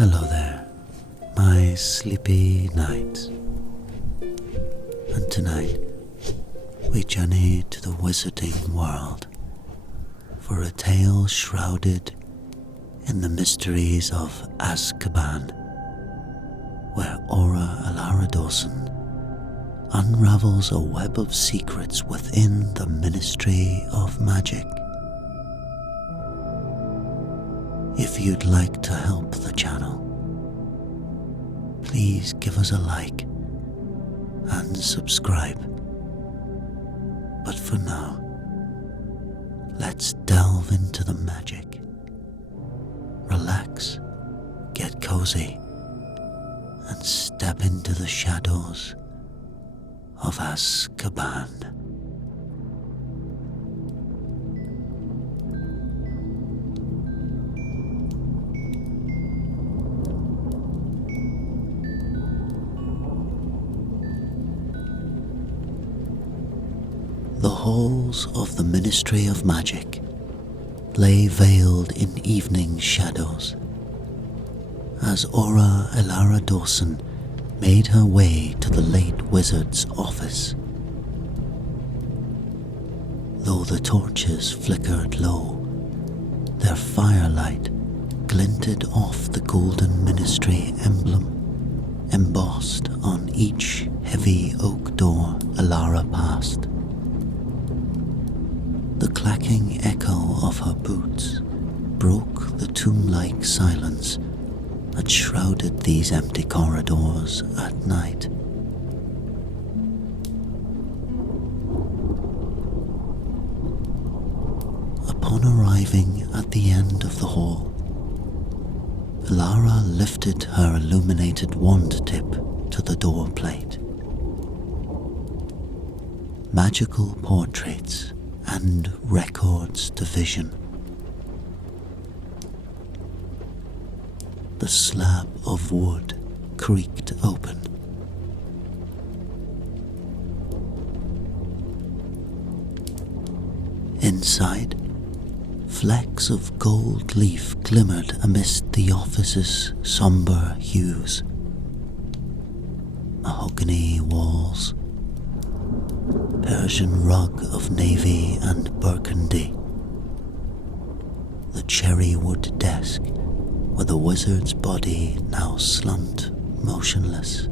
Hello there, my sleepy nights. And tonight, we journey to the wizarding world for a tale shrouded in the mysteries of Azkaban, where Aura Alara Dawson unravels a web of secrets within the Ministry of Magic. If you'd like to help the channel, please give us a like and subscribe. But for now, let's delve into the magic. Relax, get cozy, and step into the shadows of Azkaban. The halls of the Ministry of Magic lay veiled in evening shadows as Aura Alara Dawson made her way to the late wizard's office. Though the torches flickered low, their firelight glinted off the golden Ministry emblem embossed on each heavy oak door Alara passed. The clacking echo of her boots broke the tomb-like silence that shrouded these empty corridors at night. Upon arriving at the end of the hall, Alara lifted her illuminated wand tip to the door plate. Magical portraits and records to vision. The slab of wood creaked open. Inside, flecks of gold leaf glimmered amidst the office's somber hues. Mahogany walls, Persian rug of navy and burgundy, the cherry wood desk where the wizard's body now slumped motionless.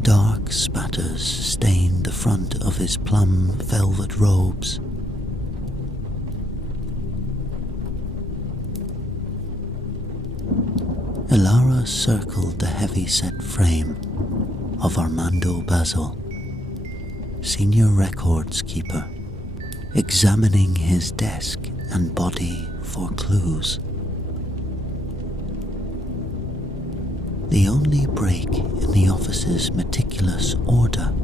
Dark spatters stained the front of his plum velvet robes. Alara circled the heavy-set frame of Armando Basil, senior records keeper, examining his desk and body for clues. The only break in the office's meticulous order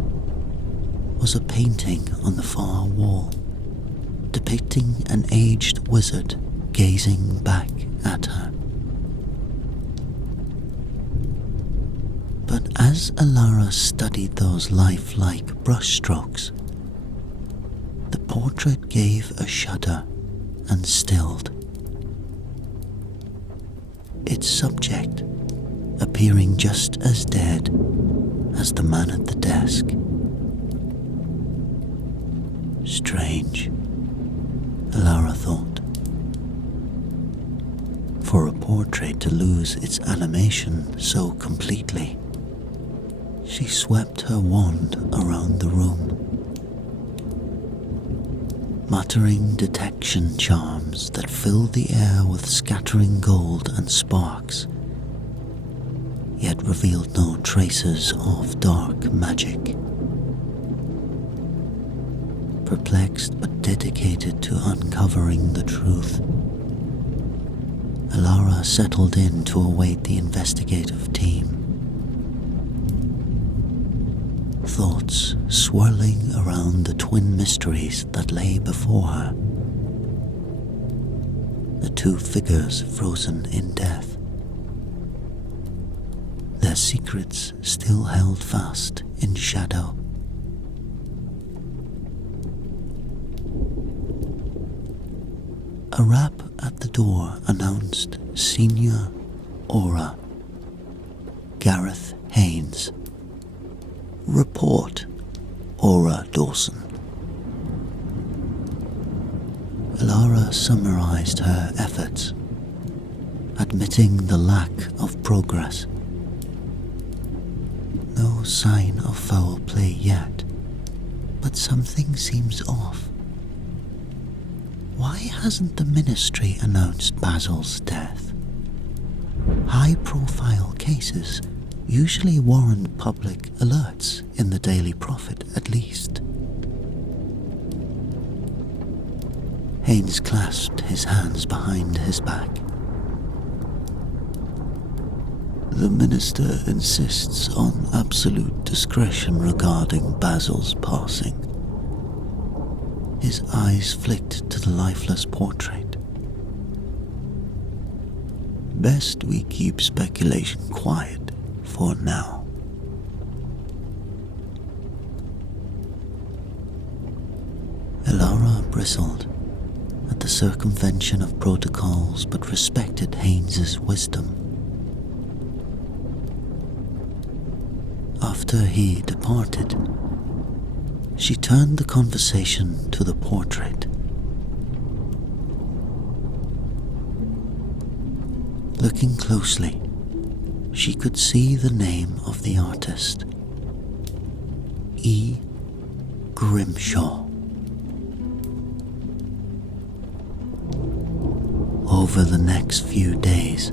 was a painting on the far wall, depicting an aged wizard gazing back at her. But as Alara studied those lifelike brushstrokes, the portrait gave a shudder and stilled. Its subject appearing just as dead as the man at the desk. Strange, Alara thought. For a portrait to lose its animation so completely. She swept her wand around the room, muttering detection charms that filled the air with scattering gold and sparks, yet revealed no traces of dark magic. Perplexed but dedicated to uncovering the truth, Alara settled in to await the investigative team. Thoughts swirling around the twin mysteries that lay before her. The two figures frozen in death. Their secrets still held fast in shadow. A rap at the door announced Senior Aura, Gareth Haynes. Report, Aura Dawson. Alara summarized her efforts, admitting the lack of progress. No sign of foul play yet, but something seems off. Why hasn't the Ministry announced Basil's death? High-profile cases usually warrant public alerts in the Daily Prophet at least. Haynes clasped his hands behind his back. The Minister insists on absolute discretion regarding Basil's passing. His eyes flicked to the lifeless portrait. Best we keep speculation quiet for now. Alara bristled at the circumvention of protocols but respected Haynes's wisdom. After he departed, she turned the conversation to the portrait. Looking closely, she could see the name of the artist, E. Grimshaw. Over the next few days,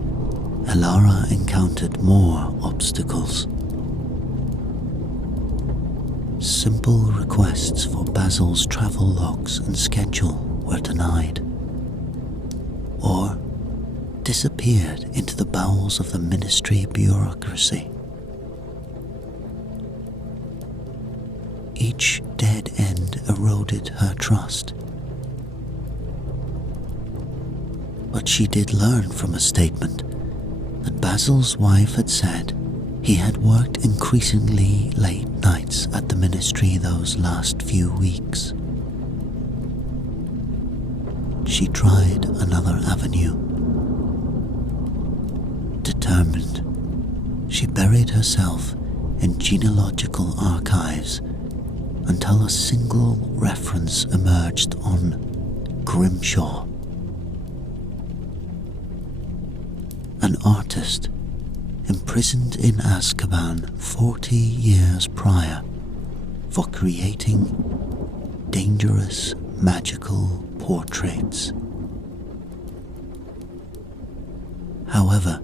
Alara encountered more obstacles. Simple requests for Basil's travel logs and schedule were denied, or disappeared into the bowels of the Ministry bureaucracy. Each dead end eroded her trust. But she did learn from a statement that Basil's wife had said he had worked increasingly late nights at the Ministry those last few weeks. She tried another avenue. Determined, she buried herself in genealogical archives until a single reference emerged on Grimshaw, an artist imprisoned in Azkaban 40 years prior for creating dangerous magical portraits. However,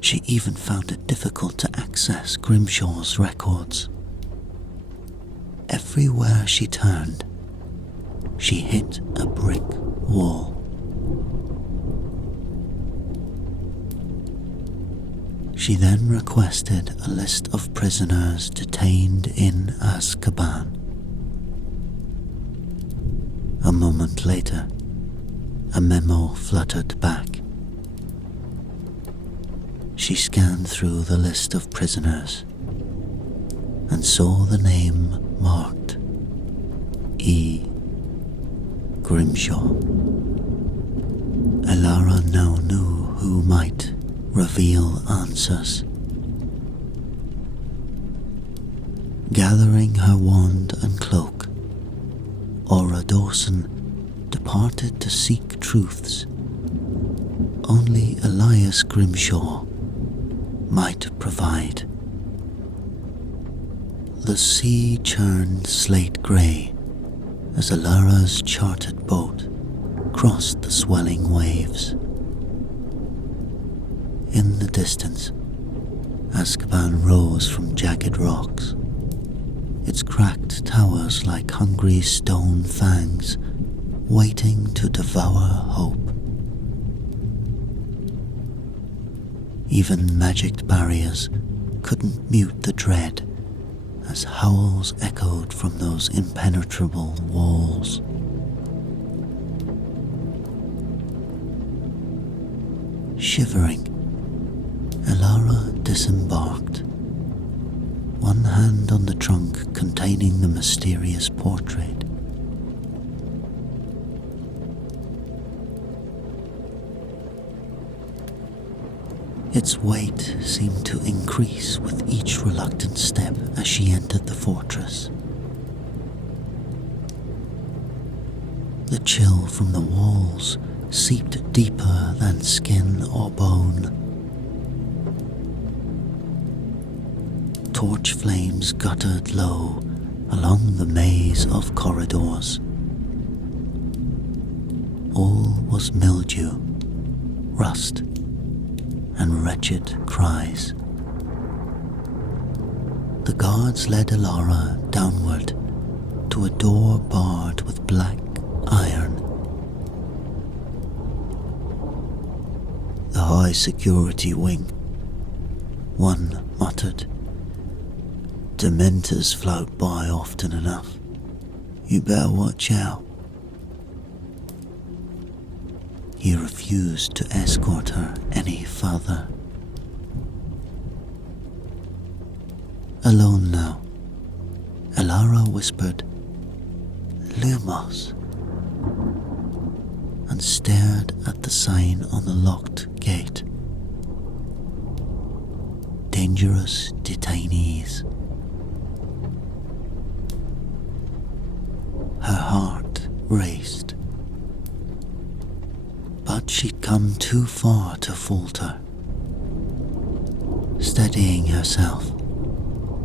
she even found it difficult to access Grimshaw's records. Everywhere she turned, she hit a brick wall. She then requested a list of prisoners detained in Azkaban. A moment later, a memo fluttered back. She scanned through the list of prisoners and saw the name marked E. Grimshaw. Alara now knew who might reveal answers. Gathering her wand and cloak, Aura Dawson departed to seek truths only Elias Grimshaw might provide. The sea churned slate grey as Alara's chartered boat crossed the swelling waves. In the distance, Azkaban rose from jagged rocks, its cracked towers like hungry stone fangs waiting to devour hope. Even magicked barriers couldn't mute the dread as howls echoed from those impenetrable walls. Shivering, Alara disembarked, one hand on the trunk containing the mysterious portrait. Its weight seemed to increase with each reluctant step as she entered the fortress. The chill from the walls seeped deeper than skin or bone. Torch flames guttered low along the maze of corridors. All was mildew, rust, and wretched cries. The guards led Alara downward to a door barred with black iron. "The high security wing," one muttered. "Dementors float by often enough. You better watch out." He refused to escort her any further. Alone now, Alara whispered, "Lumos," and stared at the sign on the locked gate. "Dangerous detainees." Her heart raced. But she'd come too far to falter. Steadying herself,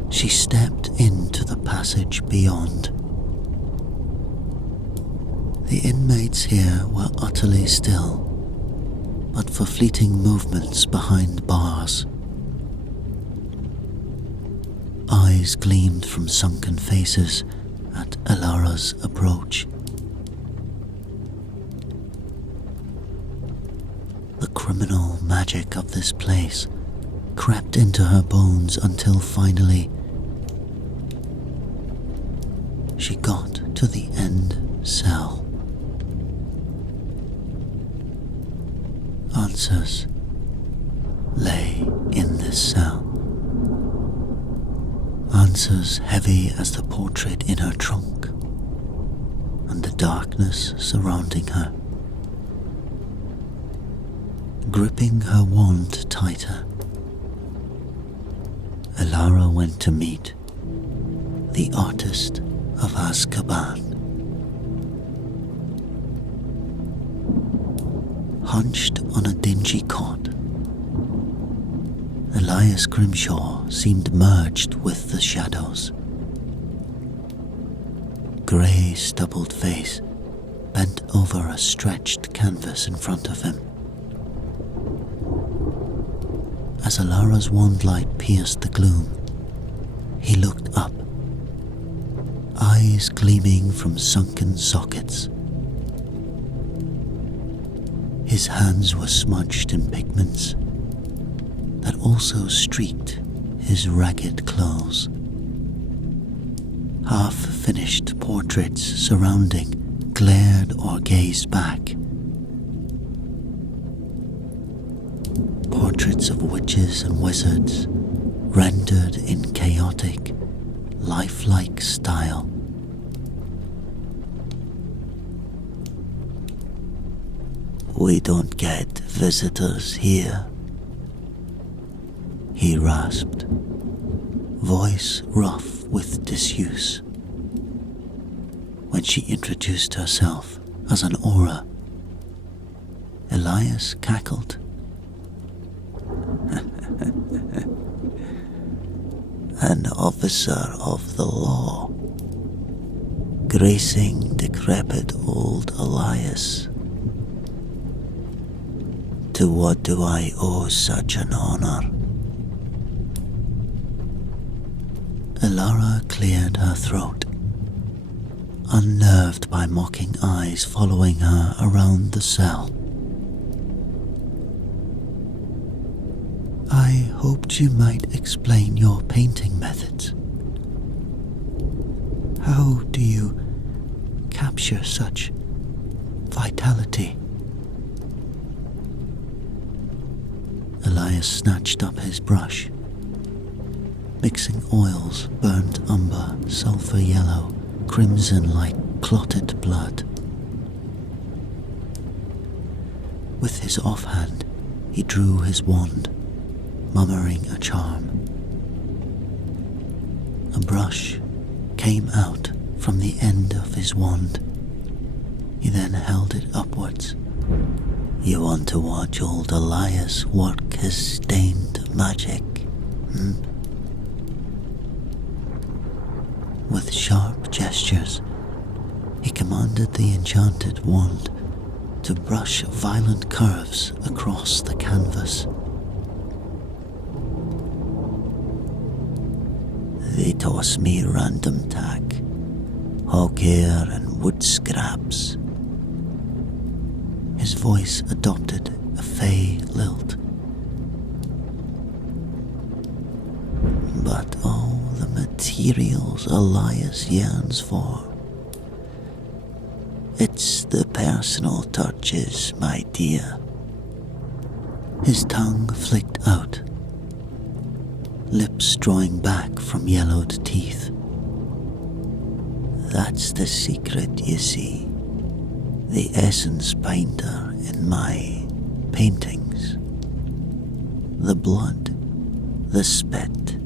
she stepped into the passage beyond. The inmates here were utterly still, but for fleeting movements behind bars. Eyes gleamed from sunken faces at Alara's approach. The criminal magic of this place crept into her bones until finally she got to the end cell. Answers lay in this cell. Answers heavy as the portrait in her trunk and the darkness surrounding her. Gripping her wand tighter, Alara went to meet the artist of Azkaban. Hunched on a dingy cot, Elias Grimshaw seemed merged with the shadows. Grey, stubbled face bent over a stretched canvas in front of him. As Alara's wand light pierced the gloom, he looked up, eyes gleaming from sunken sockets. His hands were smudged in pigments that also streaked his ragged clothes. Half-finished portraits surrounding glared or gazed back. Portraits of witches and wizards rendered in chaotic, lifelike style. "We don't get visitors here," he rasped, voice rough with disuse. When she introduced herself as an aura, Elias cackled. "An officer of the law, gracing decrepit old Elias. To what do I owe such an honor?" Alara cleared her throat, unnerved by mocking eyes following her around the cell. "I hoped you might explain your painting methods. How do you capture such vitality?" Elias snatched up his brush, mixing oils, burnt umber, sulphur yellow, crimson like clotted blood. With his offhand, he drew his wand, murmuring a charm. A brush came out from the end of his wand. He then held it upwards. You want to watch old Elias work his stained magic, With sharp gestures, he commanded the enchanted wand to brush violent curves across the canvas. They toss me random tack, hog hair and wood scraps. His voice adopted a fey lilt. But oh, the materials Elias yearns for. It's the personal touches, my dear. His tongue flicked out, lips drawing back from yellowed teeth. That's the secret, you see. The essence binder in my paintings. The blood, the spit.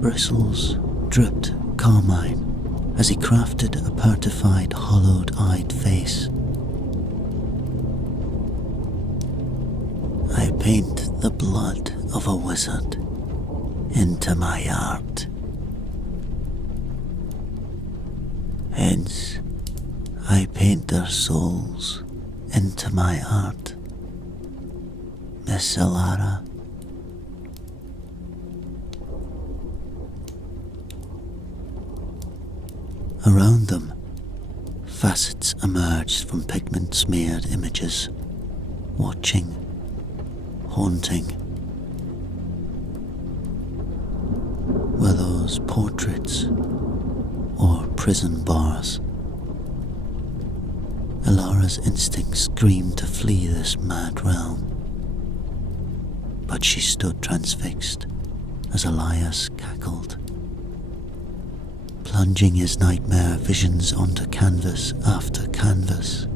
Bristles dripped carmine as he crafted a petrified, hollowed-eyed face. I paint the blood of a wizard into my art. Hence, I paint their souls into my art. Miss Alara. Around them, facets emerged from pigment-smeared images, watching, haunting. Were those portraits or prison bars? Alara's instincts screamed to flee this mad realm, but she stood transfixed as Elias cackled, plunging his nightmare visions onto canvas after canvas.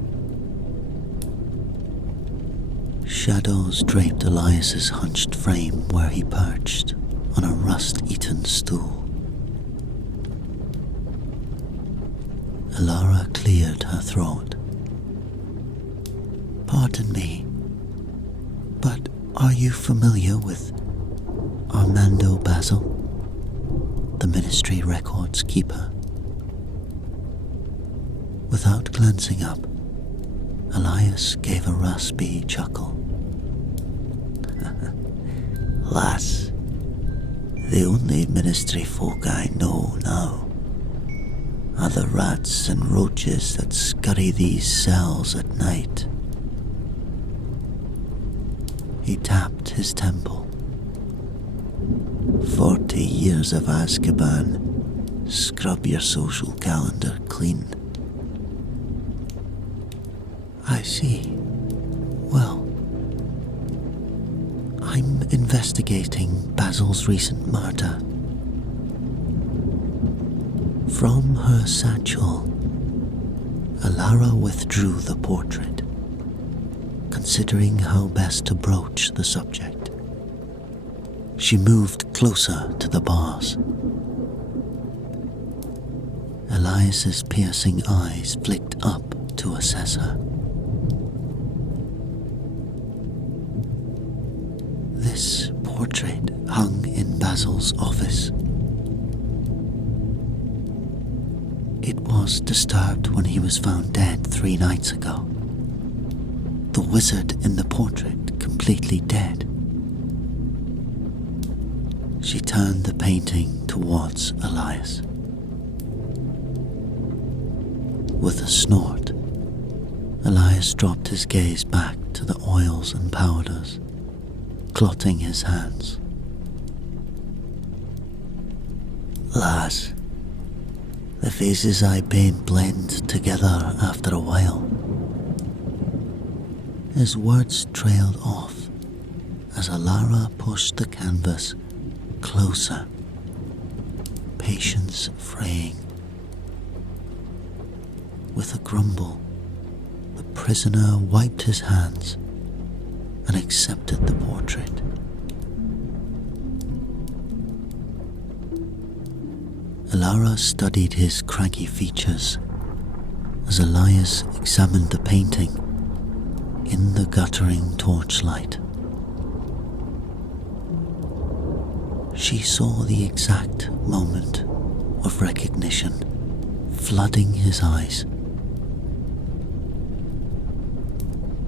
Shadows draped Elias's hunched frame where he perched on a rust-eaten stool. Alara cleared her throat. Pardon me, but are you familiar with Armando Basil, the Ministry Records keeper? Without glancing up, Elias gave a raspy chuckle. Lass, the only ministry folk I know now are the rats and roaches that scurry these cells at night. He tapped his temple. 40 years of Azkaban. Scrub your social calendar clean. I see. Well, I'm investigating Basil's recent murder. From her satchel, Alara withdrew the portrait, considering how best to broach the subject. She moved closer to the bars. Elias's piercing eyes flicked up to assess her. This portrait hung in Basil's office. It was disturbed when he was found dead 3 nights ago. The wizard in the portrait completely dead. She turned the painting towards Elias. With a snort, Elias dropped his gaze back to the oils and powders, clotting his hands. Lass, the faces I paint blend together after a while. His words trailed off as Alara pushed the canvas closer, patience fraying. With a grumble, the prisoner wiped his hands and accepted the portrait. Alara studied his craggy features as Elias examined the painting in the guttering torchlight. She saw the exact moment of recognition flooding his eyes.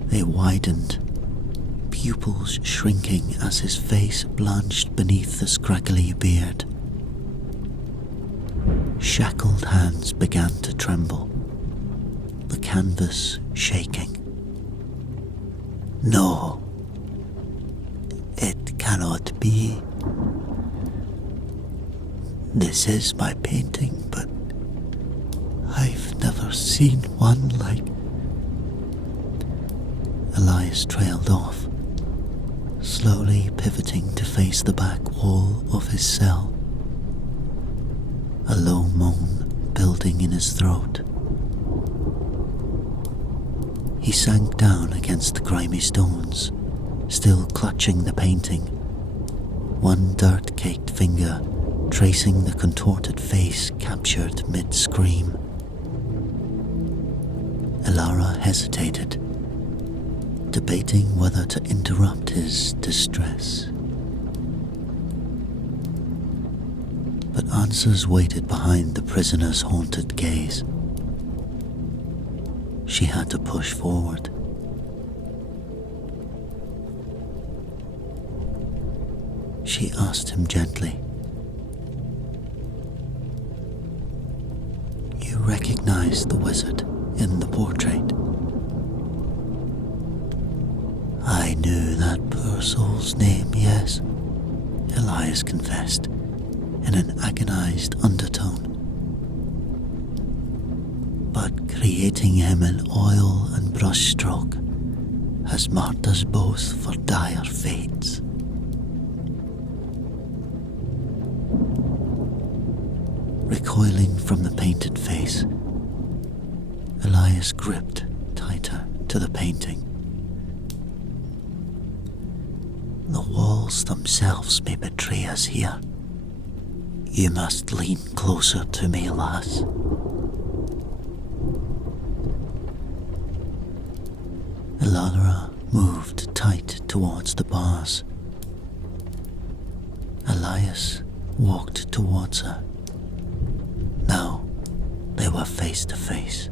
They widened, pupils shrinking as his face blanched beneath the scraggly beard. Shackled hands began to tremble, the canvas shaking. No, it cannot be. This is my painting, but I've never seen one like... Elias trailed off, slowly pivoting to face the back wall of his cell. A low moan building in his throat. He sank down against the grimy stones, still clutching the painting, one dirt-caked finger tracing the contorted face captured mid-scream. Alara hesitated, debating whether to interrupt his distress. But answers waited behind the prisoner's haunted gaze. She had to push forward. She asked him gently, "You recognize the wizard in the portrait?" "I knew that poor soul's name, yes," Elias confessed in an agonized undertone. "But creating him in oil and brushstroke has marked us both for dire fates." Recoiling from the painted face, Elias gripped tighter to the painting. "The walls themselves may betray us here. You must lean closer to me, lass." Elara moved tight towards the bars. Elias walked towards her. Now they were face to face.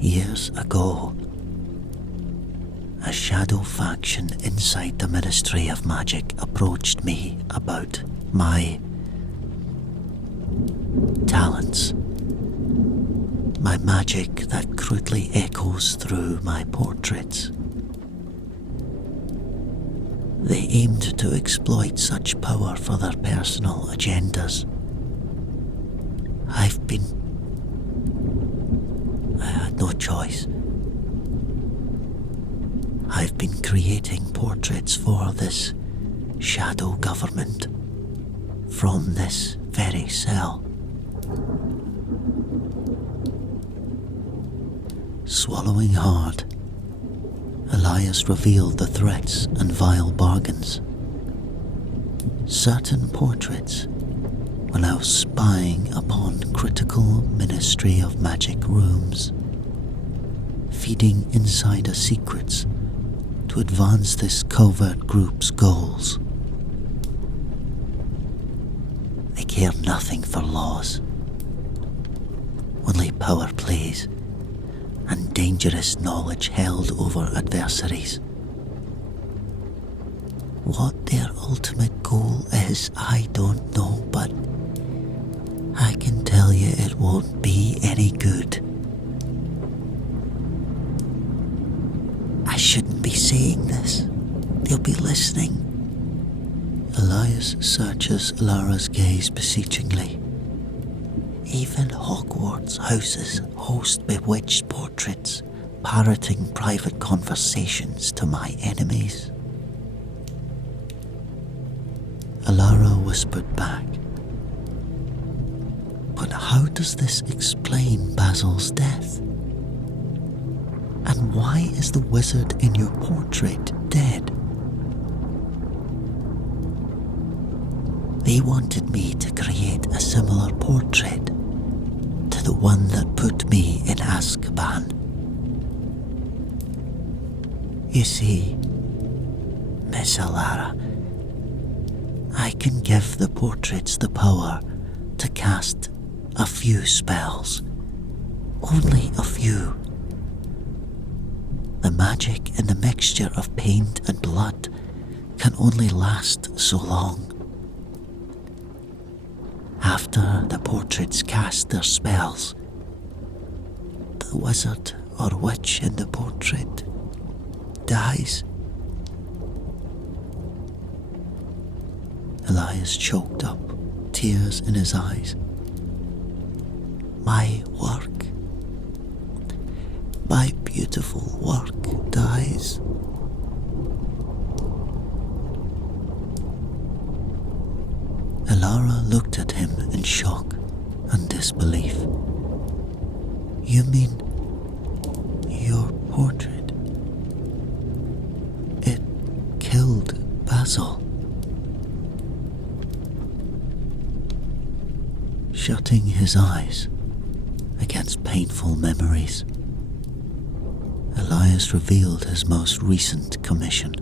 Years ago, a shadow faction inside the Ministry of Magic approached me about my talents. My magic that crudely echoes through my portraits. They aimed to exploit such power for their personal agendas. I had no choice. I've been creating portraits for this shadow government from this very cell. Swallowing hard, Elias revealed the threats and vile bargains. Certain portraits were now spying upon critical Ministry of Magic rooms, feeding insider secrets to advance this covert group's goals. They care nothing for laws, only power plays and dangerous knowledge held over adversaries. What their ultimate goal is, I don't know, but I can tell you it won't be any good. I shouldn't be saying this. They'll be listening. Elias searches Lara's gaze beseechingly. Even Hogwarts houses host bewitched portraits, parroting private conversations to my enemies. Alara whispered back, "But how does this explain Basil's death? And why is the wizard in your portrait dead? They wanted me to create a similar portrait to the one that put me in Azkaban. You see, Miss Alara, I can give the portraits the power to cast a few spells. Only a few. The magic in the mixture of paint and blood can only last so long. After the portraits cast their spells, the wizard or witch in the portrait dies. Elias choked up, tears in his eyes. My work, my beautiful work dies. Elara looked at him in shock and disbelief. You mean your portrait? It killed Basil? Shutting his eyes against painful memories, Elias revealed his most recent commission.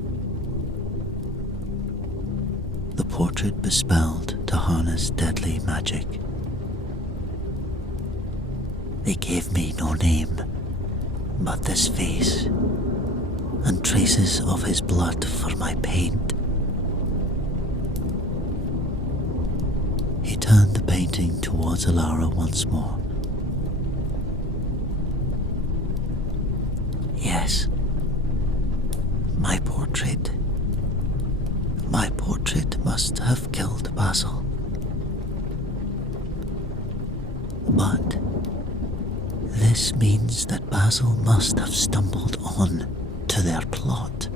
The portrait bespelled to harness deadly magic. They gave me no name but this face and traces of his blood for my paint. He turned the painting towards Alara once more. Yes, my portrait must have killed Basil. But this means that Basil must have stumbled on to their plot.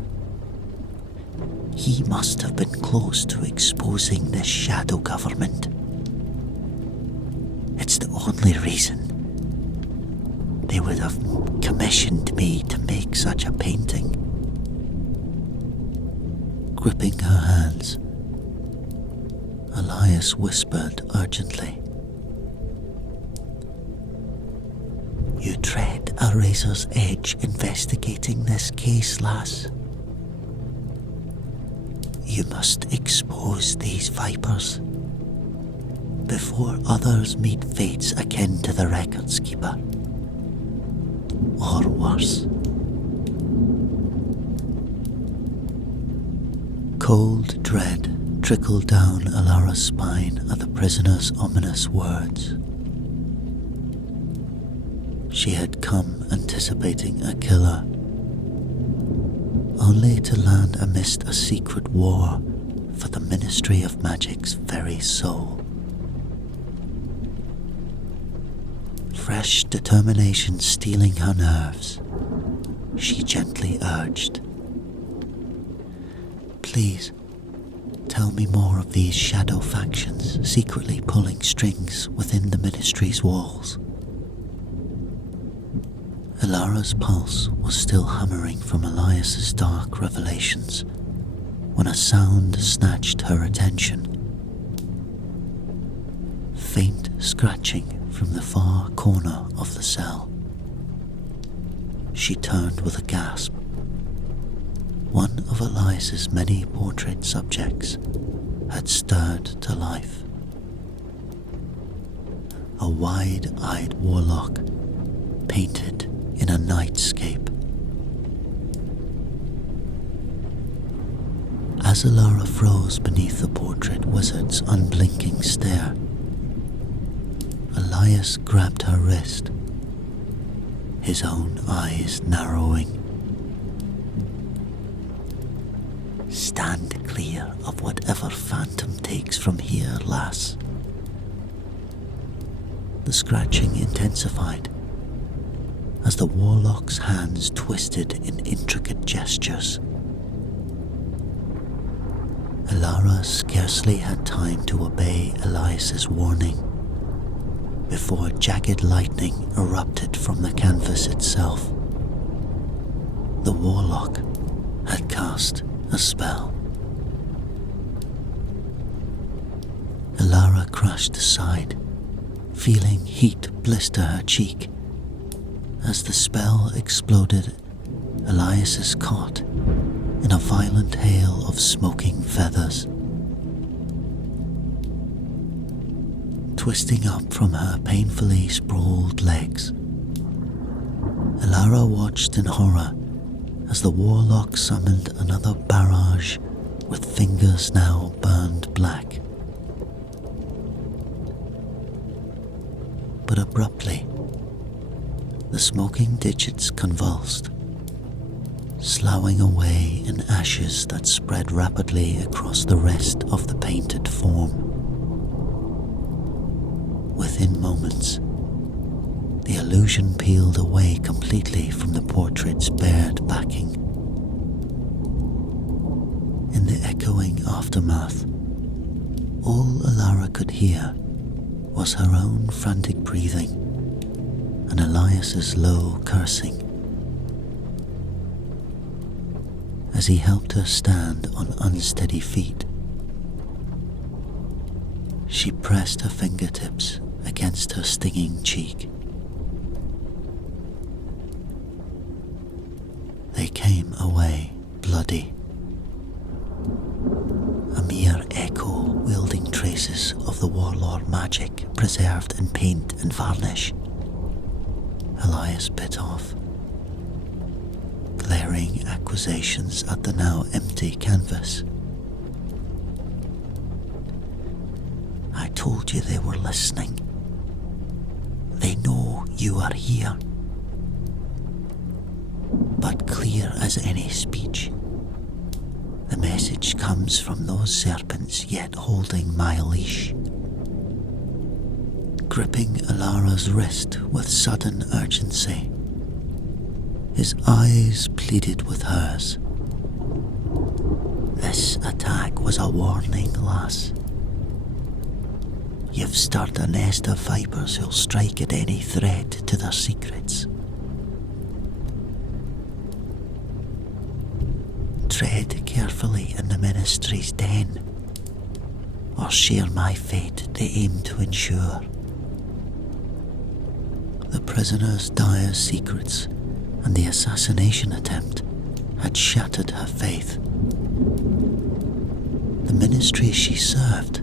He must have been close to exposing this shadow government. It's the only reason they would have commissioned me to make such a painting. Gripping her hands, Elias whispered urgently, You tread a razor's edge investigating this case, lass. You must expose these vipers before others meet fates akin to the records keeper, or worse. Cold dread trickled down Alara's spine at the prisoner's ominous words. She had come anticipating a killer, only to land amidst a secret war for the Ministry of Magic's very soul. Fresh determination stealing her nerves, she gently urged, Please, tell me more of these shadow factions secretly pulling strings within the Ministry's walls. Alara's pulse was still hammering from Elias's dark revelations when a sound snatched her attention. Faint scratching from the far corner of the cell. She turned with a gasp. One of Elias's many portrait subjects had stirred to life. A wide-eyed warlock painted in a nightscape. As Alara froze beneath the portrait wizard's unblinking stare, Elias grabbed her wrist, his own eyes narrowing. Stand clear of whatever phantom takes from here, lass. The scratching intensified as the warlock's hands twisted in intricate gestures. Alara scarcely had time to obey Elias's warning before jagged lightning erupted from the canvas itself, the warlock had cast a spell. Elara crashed aside, feeling heat blister her cheek. As the spell exploded, Elias's cot in a violent hail of smoking feathers. Twisting up from her painfully sprawled legs, Elara watched in horror as the warlock summoned another barrage with fingers now burned black. But abruptly, the smoking digits convulsed, sloughing away in ashes that spread rapidly across the rest of the painted form. Within moments, the illusion peeled away completely from the portrait's bared backing. In the echoing aftermath, all Elara could hear was her own frantic breathing and Elias's low cursing. As he helped her stand on unsteady feet, she pressed her fingertips against her stinging cheek. They came away bloody, a mere echo wielding traces of the warlord magic preserved in paint and varnish. Elias bit off, glaring accusations at the now empty canvas. I told you they were listening. They know you are here. But clear as any speech, the message comes from those serpents yet holding my leash. Gripping Elara's wrist with sudden urgency, his eyes pleaded with hers. This attack was a warning, lass. You've stirred a nest of vipers who'll strike at any threat to their secrets. Tread carefully in the ministry's den, or share my fate they aim to ensure. The prisoner's dire secrets and the assassination attempt had shattered her faith. The ministry she served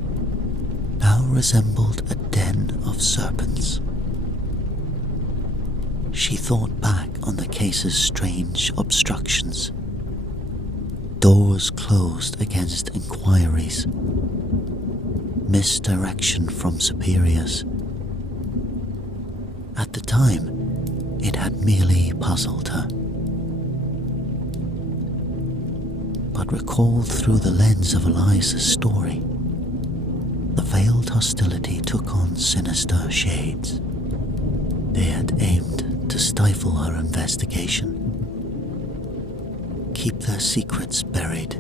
now resembled a den of serpents. She thought back on the case's strange obstructions. Doors closed against inquiries, misdirection from superiors. At the time, it had merely puzzled her. But recalled through the lens of Elias's story, the veiled hostility took on sinister shades. They had aimed to stifle her investigation, keep their secrets buried.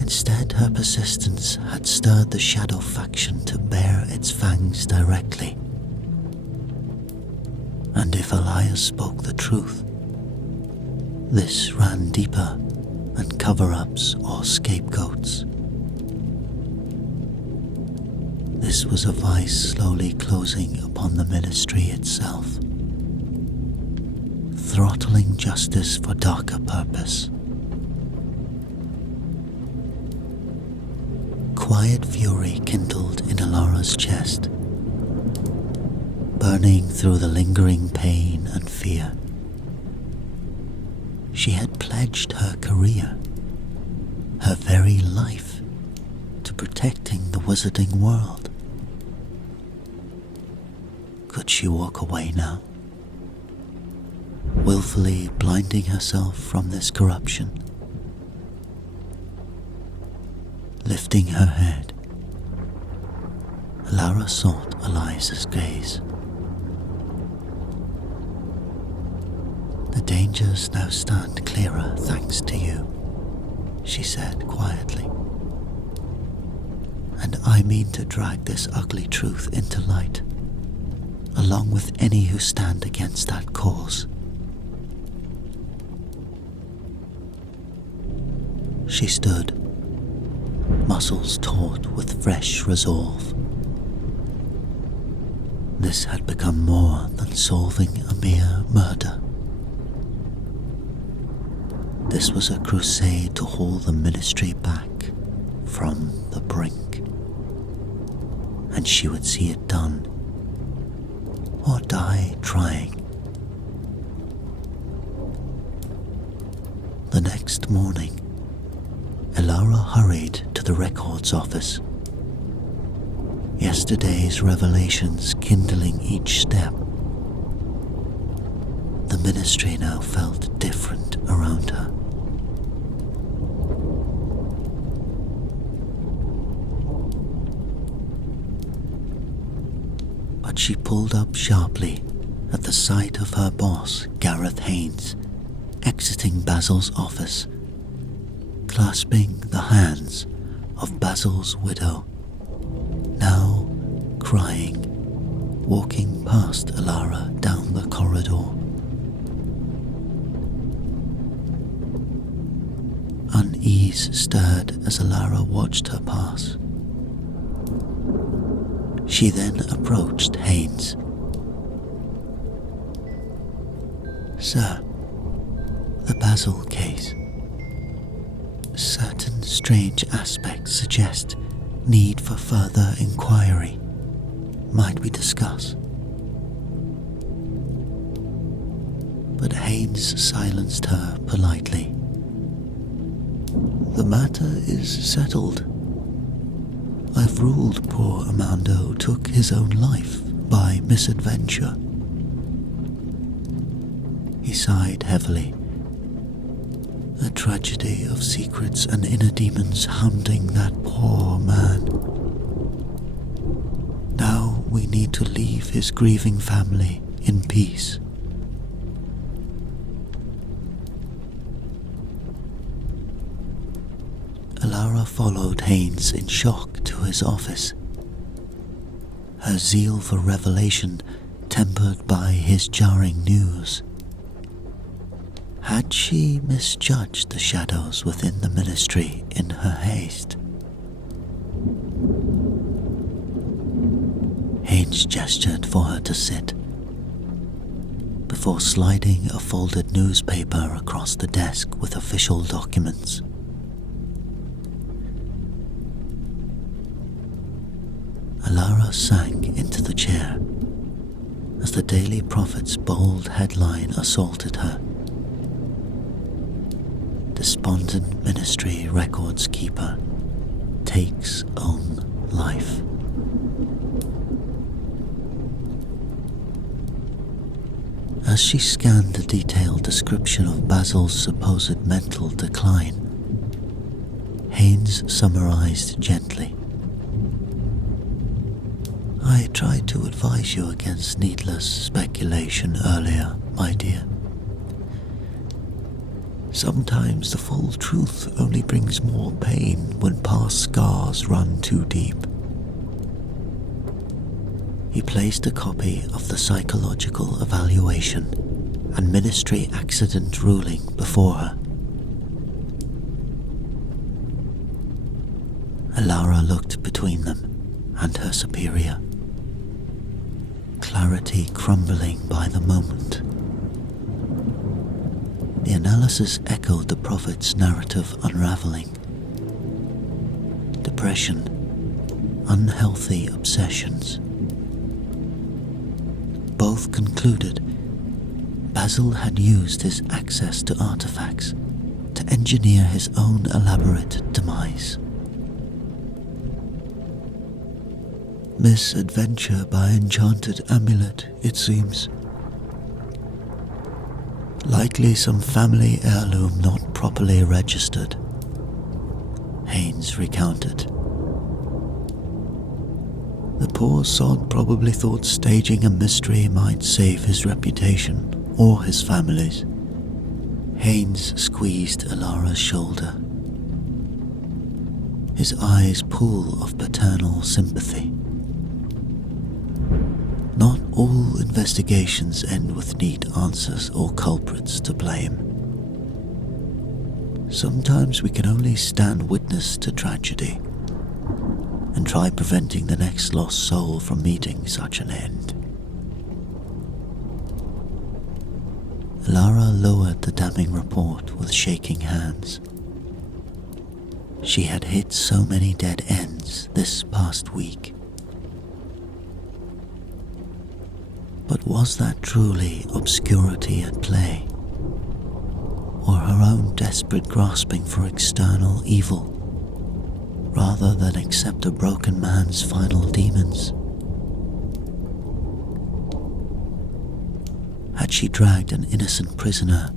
Instead, her persistence had stirred the shadow faction to bare its fangs directly. And if Elias spoke the truth, this ran deeper than cover-ups or scapegoats. This was a vice slowly closing upon the ministry itself, throttling justice for darker purpose. Quiet fury kindled in Elara's chest, burning through the lingering pain and fear. She had pledged her career, her very life, to protecting the wizarding world. Could she walk away now, willfully blinding herself from this corruption? Lifting her head, Elara sought Elias's gaze. The dangers now stand clearer thanks to you, she said quietly. And I mean to drag this ugly truth into light, along with any who stand against that cause. she stood, muscles taut with fresh resolve. This had become more than solving a mere murder. This was a crusade to haul the ministry back from the brink, and she would see it done, or die trying. The next morning, Elara hurried to the records office, yesterday's revelations kindling each step. The ministry now felt different around her. But she pulled up sharply at the sight of her boss, Gareth Haynes, exiting Basil's office, clasping the hands of Basil's widow, now crying, walking past Elara down the corridor. Unease stirred as Elara watched her pass. She then approached Haynes. "Sir, the Basil case. Certain strange aspects suggest need for further inquiry. Might we discuss?" But Haynes silenced her politely. "The matter is settled. I've ruled poor Armando took his own life by misadventure." He sighed heavily. A tragedy of secrets and inner demons hounding that poor man. Now we need to leave his grieving family in peace. Elara followed Haynes in shock to his office, her zeal for revelation tempered by his jarring news. Had she misjudged the shadows within the ministry in her haste? Haynes gestured for her to sit, before sliding a folded newspaper across the desk with official documents. Elara sank into the chair as the Daily Prophet's bold headline assaulted her. Despondent ministry records keeper takes own life. As she scanned the detailed description of Basil's supposed mental decline, Haynes summarized gently. "I tried to advise you against needless speculation earlier, my dear. Sometimes the full truth only brings more pain when past scars run too deep." He placed a copy of the psychological evaluation and ministry accident ruling before her. Elara looked between them and her superior, clarity crumbling by the moment. The analysis echoed the prophet's narrative unraveling. Depression, unhealthy obsessions. Both concluded Basil had used his access to artifacts to engineer his own elaborate demise. Misadventure by enchanted amulet, it seems. Likely some family heirloom not properly registered, Haynes recounted. The poor sod probably thought staging a mystery might save his reputation or his family's. Haynes squeezed Elara's shoulder, his eyes full of paternal sympathy. Not all investigations end with neat answers or culprits to blame. Sometimes we can only stand witness to tragedy and try preventing the next lost soul from meeting such an end. Lara lowered the damning report with shaking hands. She had hit so many dead ends this past week. But was that truly obscurity at play? Or her own desperate grasping for external evil, rather than accept a broken man's final demons? Had she dragged an innocent prisoner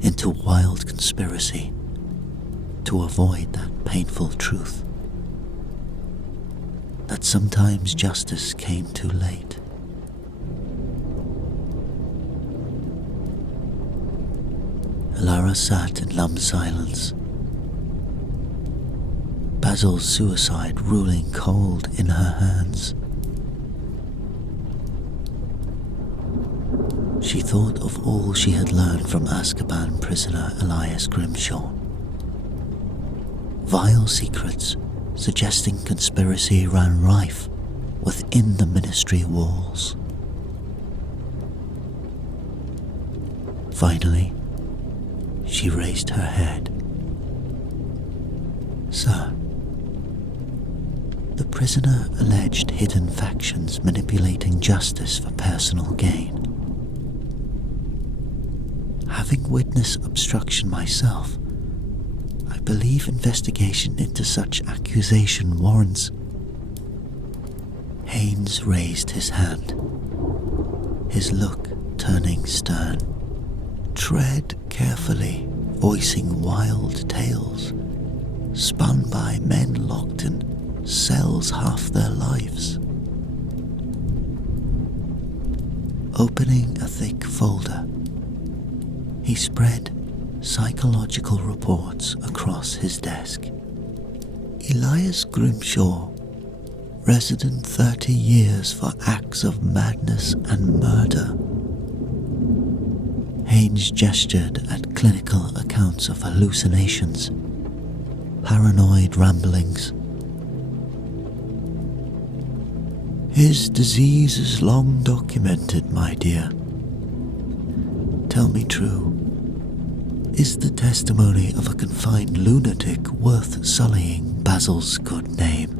into wild conspiracy to avoid that painful truth? That sometimes justice came too late. Lara sat in numb silence, Basil's suicide ruling cold in her hands. She thought of all she had learned from Azkaban prisoner Elias Grimshaw. Vile secrets suggesting conspiracy ran rife within the ministry walls. Finally, she raised her head. Sir, the prisoner alleged hidden factions manipulating justice for personal gain. Having witnessed obstruction myself, I believe investigation into such accusation warrants. Haynes raised his hand, his look turning stern. Tread carefully, voicing wild tales, spun by men locked in cells half their lives. Opening a thick folder, he spread psychological reports across his desk. Elias Grimshaw, resident 30 years for acts of madness and murder. Haynes gestured at clinical accounts of hallucinations, paranoid ramblings. His disease is long documented, my dear. Tell me true, is the testimony of a confined lunatic worth sullying Basil's good name?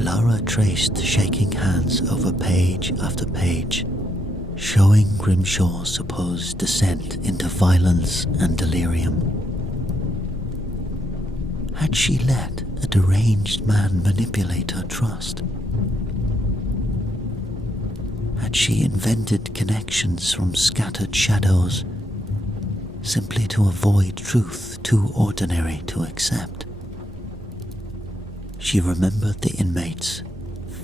Lara traced shaking hands over page after page, showing Grimshaw's supposed descent into violence and delirium. Had she let a deranged man manipulate her trust? Had she invented connections from scattered shadows simply to avoid truth too ordinary to accept? She remembered the inmate's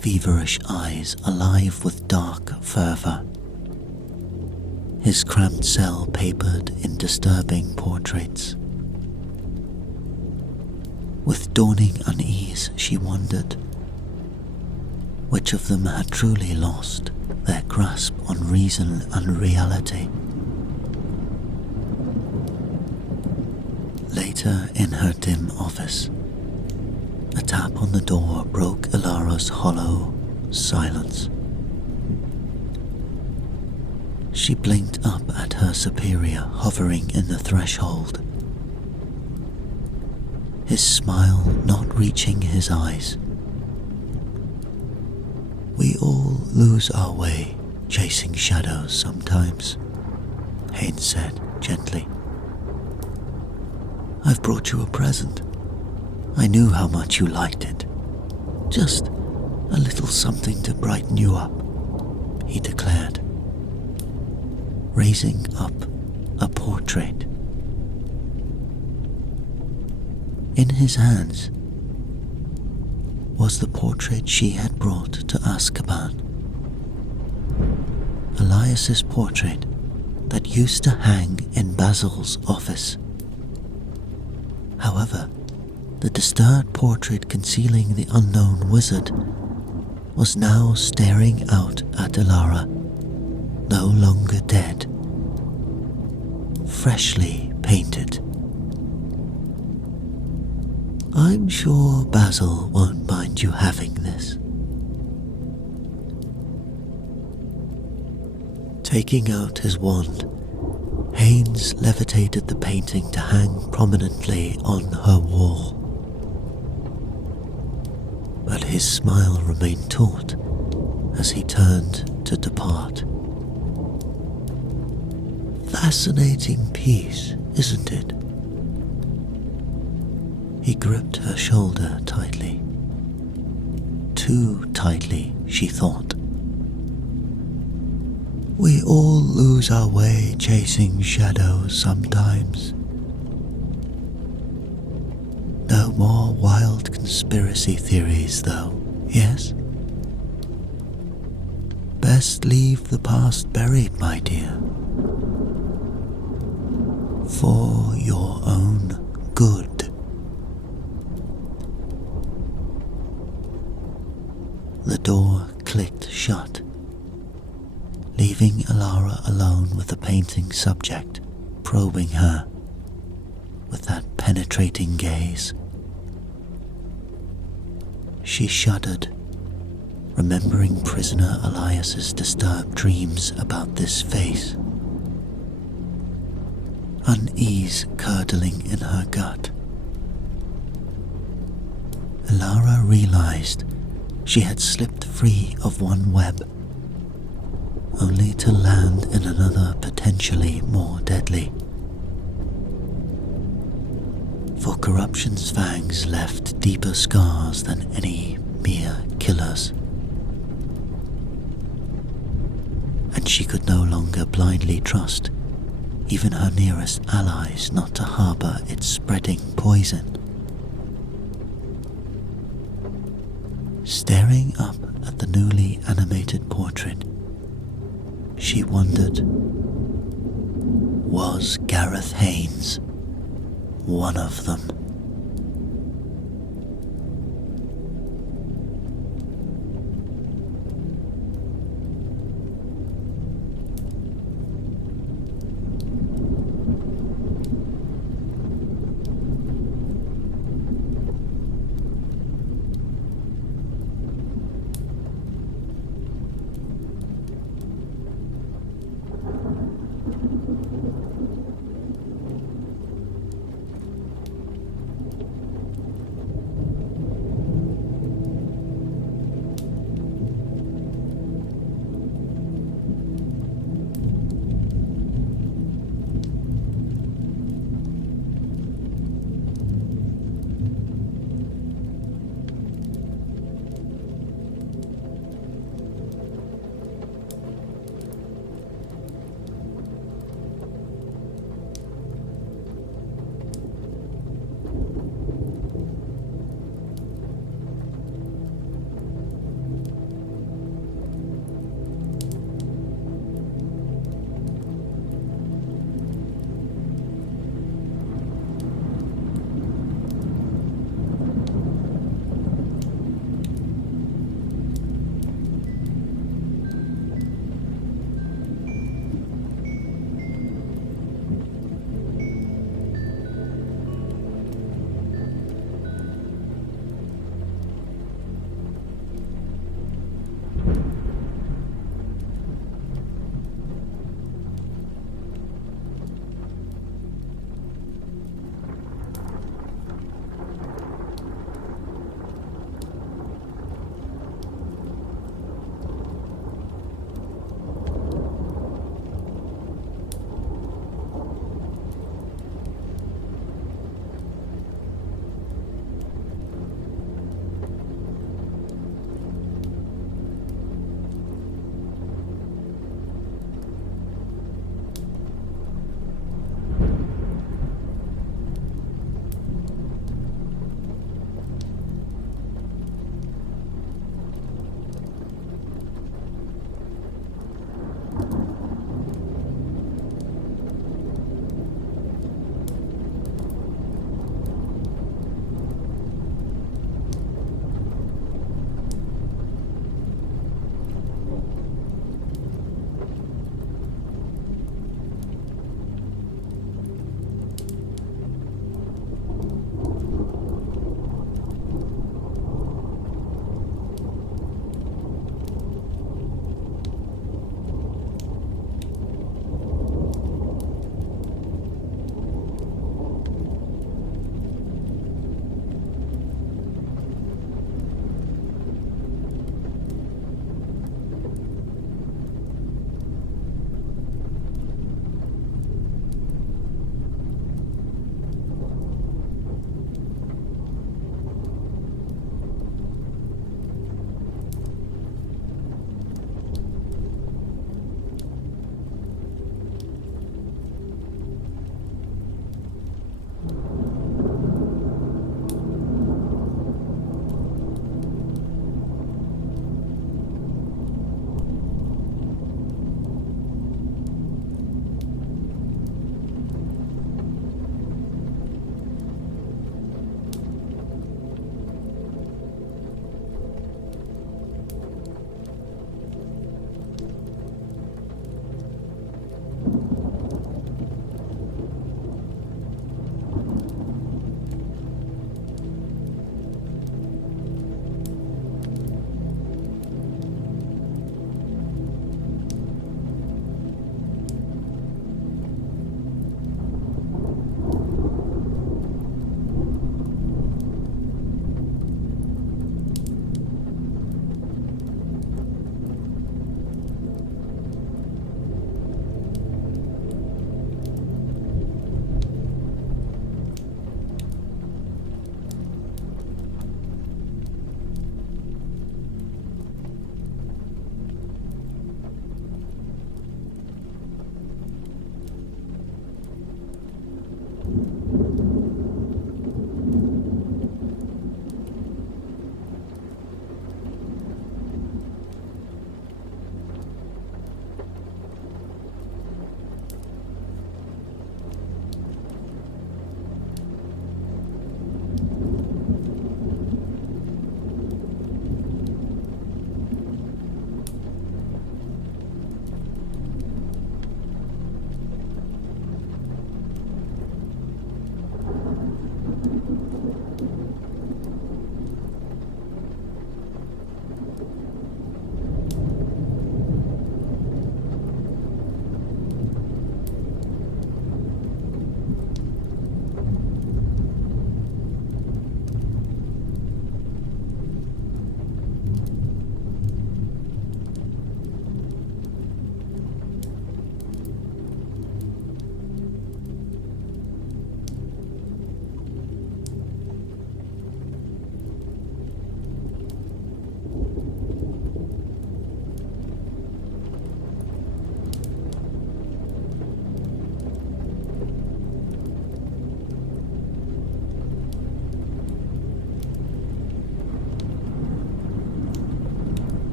feverish eyes alive with dark fervor, his cramped cell papered in disturbing portraits. With dawning unease, she wondered which of them had truly lost their grasp on reason and reality. Later, in her dim office, a tap on the door broke Ilara's hollow silence. She blinked up at her superior hovering in the threshold, his smile not reaching his eyes. We all lose our way chasing shadows sometimes, Haynes said gently. I've brought you a present. I knew how much you liked it. Just a little something to brighten you up, he declared, raising up a portrait. In his hands was the portrait she had brought to Azkaban. Elias's portrait that used to hang in Basil's office. However, the disturbed portrait concealing the unknown wizard was now staring out at Ilara, no longer dead, freshly painted. I'm sure Basil won't mind you having this. Taking out his wand, Haynes levitated the painting to hang prominently on her wall. But his smile remained taut as he turned to depart. Fascinating piece, isn't it? He gripped her shoulder tightly. Too tightly, she thought. We all lose our way chasing shadows sometimes. No more wild conspiracy theories, though, yes? Best leave the past buried, my dear. For your own good. The door clicked shut, leaving Alara alone with the painting subject, probing her with that penetrating gaze. She shuddered, remembering prisoner Elias's disturbed dreams about this face. Unease curdling in her gut. Alara realized she had slipped free of one web, only to land in another potentially more deadly. For corruption's fangs left deeper scars than any mere killer's. And she could no longer blindly trust even her nearest allies not to harbor its spreading poison. Staring up at the newly animated portrait, she wondered, was Gareth Haynes one of them?